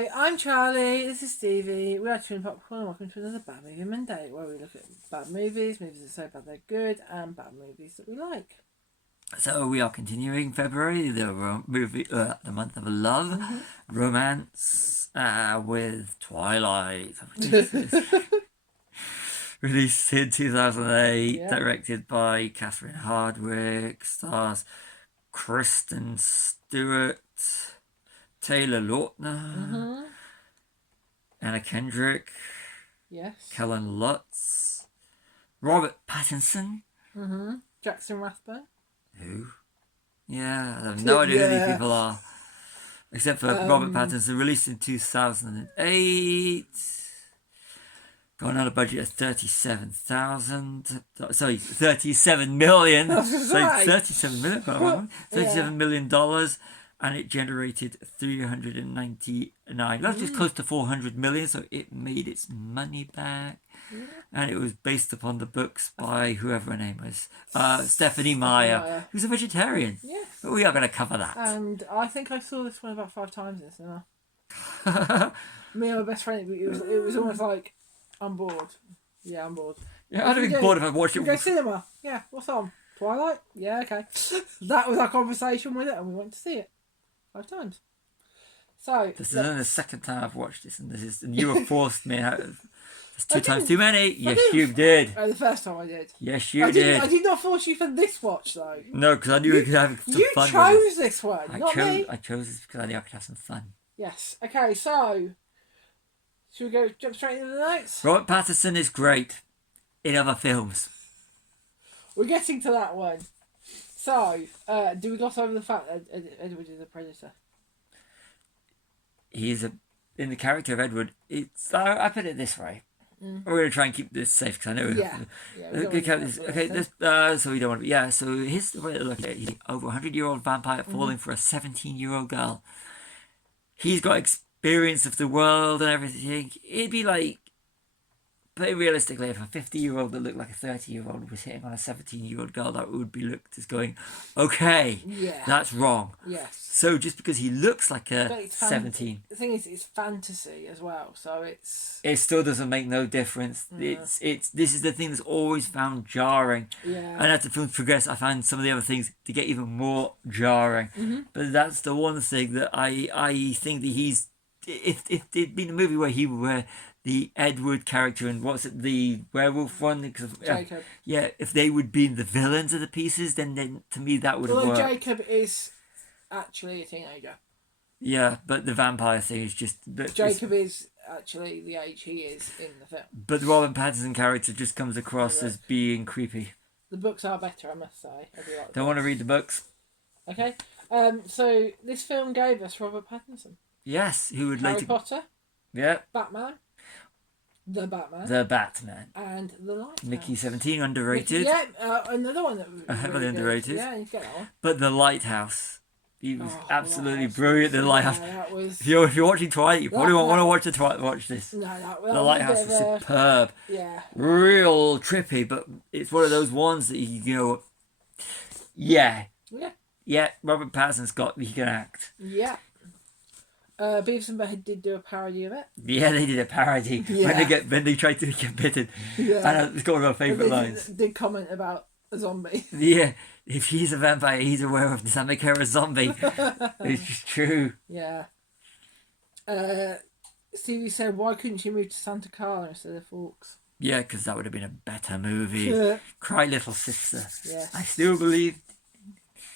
Hi, I'm Charlie. This is Stevie. We are Twin Popcorn and welcome to another Bad Movie Monday, where we look at bad movies that are so bad they're good, and bad movies that we like. So we are continuing February, the month of love, romance, with Twilight, released in 2008, directed by Catherine Hardwicke, stars Kristen Stewart, Taylor Lautner, Anna Kendrick, Kellen Lutz, Robert Pattinson, Jackson Rathbone. Who? Yeah, I have no idea who these people are. Except for Robert Pattinson, released in 2008. Going on a budget of 37 million. $37 million, and it generated 399. That's just close to 400 million, so it made its money back. And it was based upon the books by whoever her name was, Stephanie Meyer, who's a vegetarian. Yes. But we are going to cover that. And I think I saw this one about 5 times in the cinema. Me and my best friend, it was almost like, I'm bored. Yeah, I'm bored. Yeah, I'd have been bored if I watched it. Go cinema. Yeah, what's on? Twilight? Yeah, okay. That was our conversation with it, and we went to see it 5 times. So this is only the second time I've watched this, and you were forced me out. It's 2 times too many. Yes, you did. The first time I did. Yes, you did. I did not force you for this watch, though. No, because I knew we could have some fun. You chose this one, not me. I chose this because I knew I could have some fun. Yes. Okay, so should we jump straight into the notes? Robert Pattinson is great in other films. We're getting to that one. So, do we gloss over the fact that Edward is a predator? He's in the character of Edward. I put it this way. We're going to try and keep this safe because I know. So we don't want to. Yeah. So here's the way to look at it. He's over 100-year-old vampire falling for a 17-year-old girl. He's got experience of the world and everything. It'd be like, but realistically, if a 50-year-old that looked like a 30-year-old was hitting on a 17-year-old girl, that would be looked as going, okay, that's wrong. Yes. So just because he looks like a 17, the thing is, it's fantasy as well, so it still doesn't make no difference. This is the thing that's always found jarring. Yeah. And as the films progress, I find some of the other things to get even more jarring. But that's the one thing that I think that he's, if it'd been a movie where the Edward character and the werewolf one, because Jacob. If they would be the villains of the pieces, then to me that would work. Jacob is actually a teenager. Yeah, but the vampire thing is just. Jacob is actually the age he is in the film. But the Robert Pattinson character just comes across as being creepy. The books are better, I must say. Don't want to read the books. Okay. So this film gave us Robert Pattinson. Yes, who would Harry later. Potter. Yeah. Batman. The Batman. And The Lighthouse. Mickey 17, underrated. Another one that was heavily underrated. Yeah, you get that one. But The Lighthouse. He was absolutely brilliant. The Lighthouse. That was... If you're watching Twilight, you probably won't want to watch the Twilight. Watch this. No, that The Lighthouse is superb. Yeah. Real trippy, but it's one of those ones that Yeah. Robert Pattinson's he can act. Yeah. Beavis and Butthead did do a parody of it. Yeah, they did a parody when they tried to get bitten. Yeah. And it's one of my favourite lines. Did comment about a zombie. Yeah, if he's a vampire, he's aware of. Does that make her a zombie? It's just true. Yeah. Stevie said, "Why couldn't you move to Santa Clara instead of Forks?" Yeah, because that would have been a better movie. Cry Little Sister. Yeah. I still believe.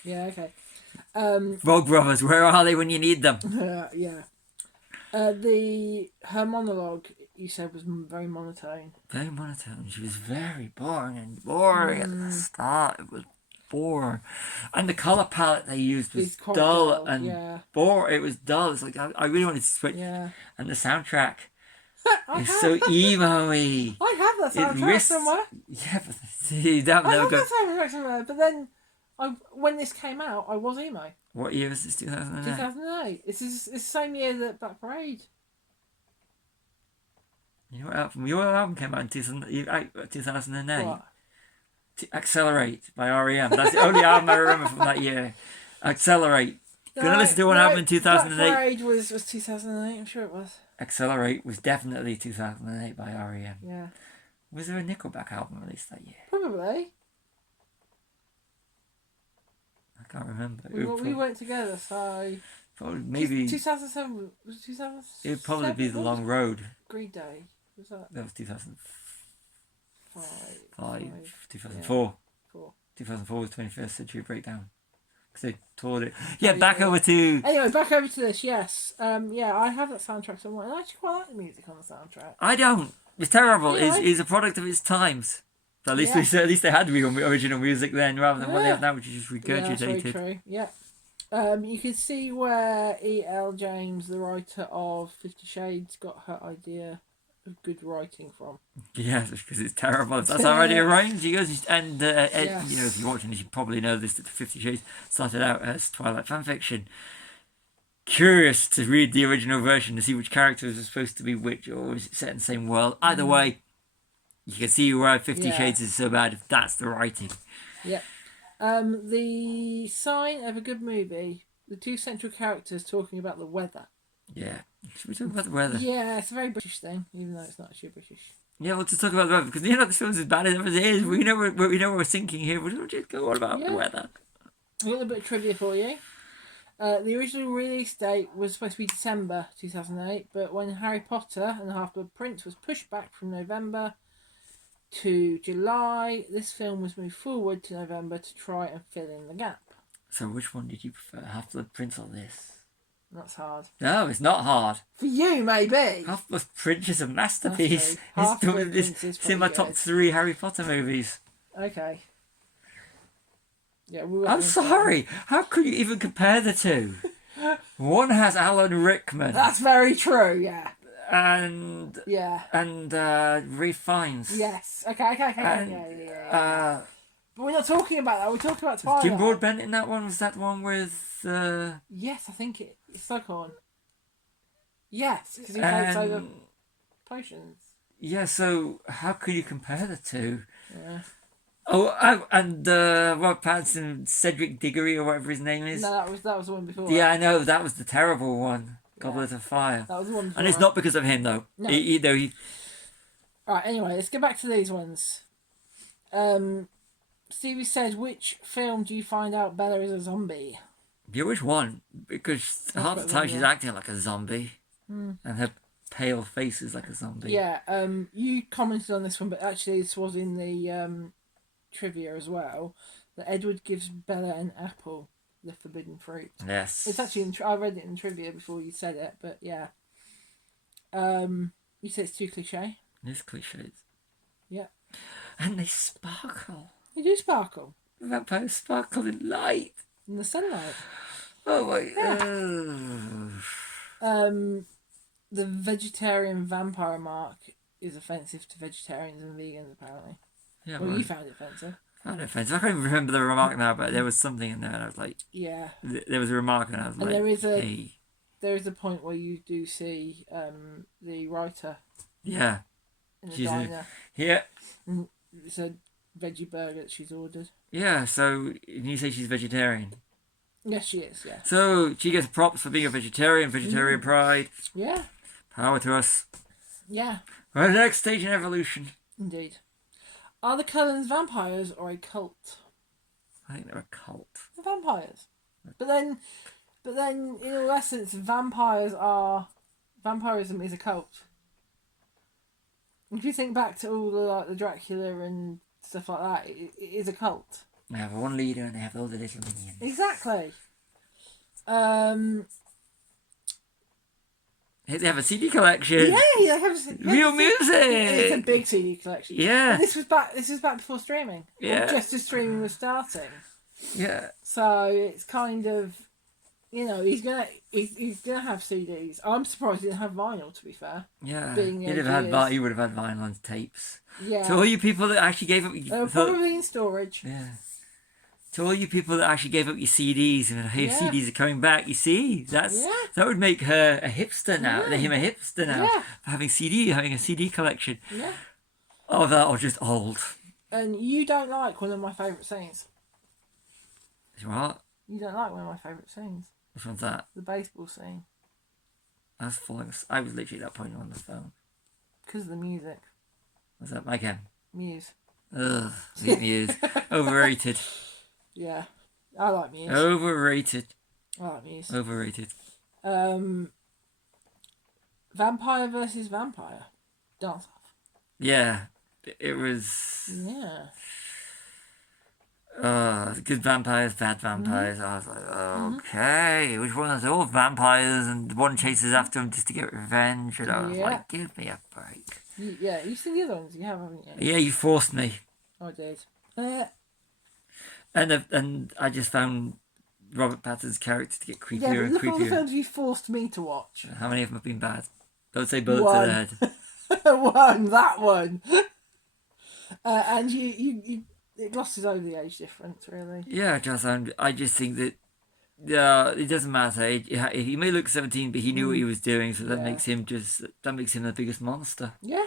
Yeah. Okay. Rogue Brothers, where are they when you need them? Yeah. Her monologue, you said, was very monotone. Very monotone. She was very boring at the start. It was boring, and the color palette they used was dull and boring. It was dull. It's like I really wanted to switch. Yeah. And the soundtrack is so emo-y. I have that soundtrack somewhere. Yeah, but you don't know. I have that soundtrack somewhere, but then. When this came out, I was emo. What year was this? 2008? 2008. It's the same year that Black Parade. Your album came out in 2008. What? Accelerate by R.E.M. That's the only album I remember from that year. Accelerate. Gonna listen to what happened in 2008. Black Parade was 2008. I'm sure it was. Accelerate was definitely 2008 by R.E.M. Yeah. Was there a Nickelback album released that year? Probably. I can't remember. We weren't together, so Probably maybe 2007 was 2007. it would probably be The Long Road. Green Day was that? That was 2005. Five. 2004. Yeah. 4. 2004 was 21st Century Breakdown. Because they toured it. Yeah, over to... Anyway, back over to this, yes. Yeah, I have that soundtrack somewhere. And I actually quite like the music on the soundtrack. I don't. It's terrible. Yeah, It's a product of its times. But at least they had real original music then, rather than what they have now, which is just regurgitated. Yeah, that's very true. Yeah. You can see where E.L. James, the writer of 50 Shades, got her idea of good writing from. Yes, because it's terrible. That's already arranged. He goes, and Yes. you know, if you're watching this, you probably know this, that 50 Shades started out as Twilight fanfiction. Curious to read the original version to see which characters are supposed to be which, or is it set in the same world. Either way, you can see why 50 Shades is so bad if that's the writing. Yeah. The sign of a good movie, the two central characters talking about the weather. Yeah. Should we talk about the weather? Yeah, it's a very British thing, even though it's not actually British. Yeah, well, to talk about the weather, because you know this film's as bad as it is. We know what we're thinking here. We'll just go on about the weather. I've got a little bit of trivia for you. The original release date was supposed to be December 2008, but when Harry Potter and the Half-Blood Prince was pushed back from November to July, this film was moved forward to November to try and fill in the gap. So which one did you prefer, Half-Blood Prince or this? That's hard. No, it's not hard. For you, maybe. Half-Blood Prince is a masterpiece. Half-Blood Prince is it's in my pretty top good. 3 Harry Potter movies. Okay. Yeah, I'm sorry. How could you even compare the two? One has Alan Rickman. That's very true. Yeah. And Ralph Fiennes. Yes. Okay. And, yeah. But we're not talking about that. We're talking about Twilight. Jim Broadbent in that one? Was that one with... Yes, I think it's Slughorn. Yes, because he takes over potions. Yeah, so how could you compare the two? Yeah. Oh, and Robert Pattinson, Cedric Diggory, or whatever his name is. No, that was the one before. Yeah, I know, that was the terrible one. Goblet of Fire. That was the one before. And it's not because of him, though. No. Right, anyway, let's get back to these ones. Stevie said, which film do you find out Bella is a zombie? Yeah, which one? Because half the time she's acting like a zombie. And her pale face is like a zombie. Yeah, you commented on this one, but actually this was in the trivia as well, that Edward gives Bella an apple, the forbidden fruit. Yes. It's actually, I read it in trivia before you said it, but yeah. You said it's too cliche? It is cliches. Yeah. And they sparkle. They do sparkle. The vampires sparkle in light. In the sunlight. Oh my god. The vegetarian vampire mark is offensive to vegetarians and vegans, apparently. Yeah, well, you found it offensive. I found it offensive. I can't even remember the remark now, but there was something in there, and I was like, yeah. There was a remark, and I was and like, there is a point where you do see the writer. Yeah. In the diner. And it's a veggie burger that she's ordered. Yeah. So you say she's vegetarian. Yes, she is. Yeah. So she gets props for being a vegetarian. Vegetarian pride. Yeah. Power to us. Yeah. We're the next stage in evolution. Indeed. Are the Cullens vampires or a cult? I think they're a cult. They're vampires. But then, in all essence, vampirism is a cult. If you think back to all the Dracula and stuff like that, it is a cult. They have one leader and they have all the little minions. Exactly. They have a CD collection. Yeah, they have real music. It's a big CD collection. Yeah. And this was back before streaming. Yeah. Or just as streaming was starting. Yeah. So it's kind of, he's gonna have CDs. I'm surprised he didn't have vinyl. To be fair. Yeah. Being He would have had vinyl and tapes. Yeah. To all you people that actually gave up, they were probably in storage. Yeah. To all you people that actually gave up your CDs and hey, CDs are coming back, you see, that would make her a hipster now. Him a hipster now for having a CD collection. Yeah. Oh, that or just old. And you don't like one of my favourite scenes. What? You don't like one of my favourite scenes. Which one's that? The baseball scene. I was falling. I was literally at that point on the phone. Because of the music. Was that my game? Muse. Ugh, leave Muse. Overrated. Yeah. I like Muse. Overrated. I like Muse. Overrated. Vampire versus Vampire. Dance off. Yeah. It was... Yeah. Good vampires, bad vampires. I was like, okay, which one is all vampires and one chases after him just to get revenge? And I was like, give me a break. You've seen the other ones, you have, haven't you? Yeah, you forced me. I did. And I just found Robert Pattinson's character to get creepier and look at all the creepier. films you forced me to watch. How many of them have been bad? Don't say bullet to the head. That one. And you it glosses over the age difference, really. Yeah, I just think that it doesn't matter. He may look 17, but he knew what he was doing, so that makes him the biggest monster. Yeah.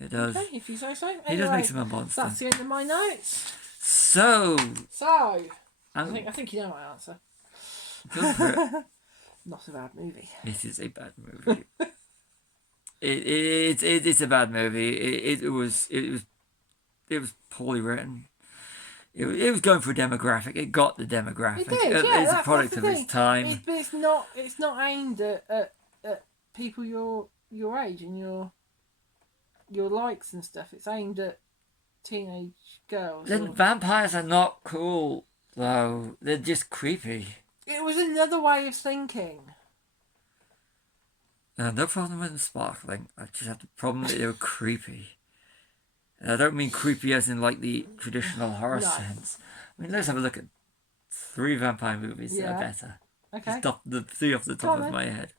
It does. Okay, if you say so. Anyway, He does make him a monster. That's the end of my notes. So I think you know my answer. Go for it. Not a bad movie. It is a bad movie. It's a bad movie. It was poorly written. It was going for a demographic. It got the demographic. It did, yeah. It's a product of its time. But it's not aimed at people your age and your likes and stuff. It's aimed at teenage girls. Then vampires are not cool, though. They're just creepy. It was another way of thinking. No problem with them sparkling. I just have the problem that they were creepy. And I don't mean creepy as in like the traditional horror sense. I mean, let's have a look at 3 vampire movies that are better. Okay. Just the 3 off the top of my head.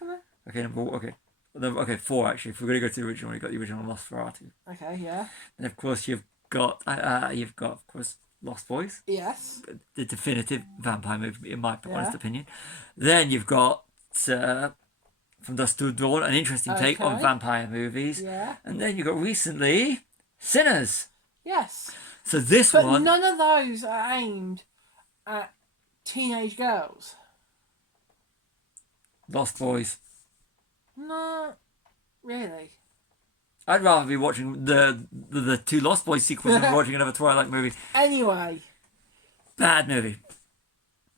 Come on. Okay, 4 actually. If we're gonna go to the original, you've got the original Nosferatu. Okay, yeah. And of course you've got of course Lost Boys. Yes. The definitive vampire movie, in my honest opinion. Then you've got From Dusk Till Dawn, an interesting take on vampire movies. Yeah. And then you've got recently Sinners. Yes. So this but one... none of those are aimed at teenage girls. Lost Boys. No, really. I'd rather be watching the 2 Lost Boys sequels than watching another Twilight movie. Anyway. Bad movie.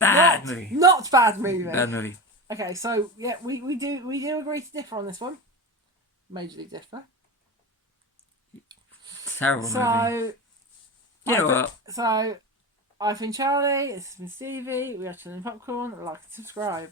Movie. Not bad movie. Bad movie. Okay, so yeah, we do agree to differ on this one. Majorly differ. Terrible movie. You know what? So, I've been Charlie, this has been Stevie, we are Chilling Popcorn, like and subscribe.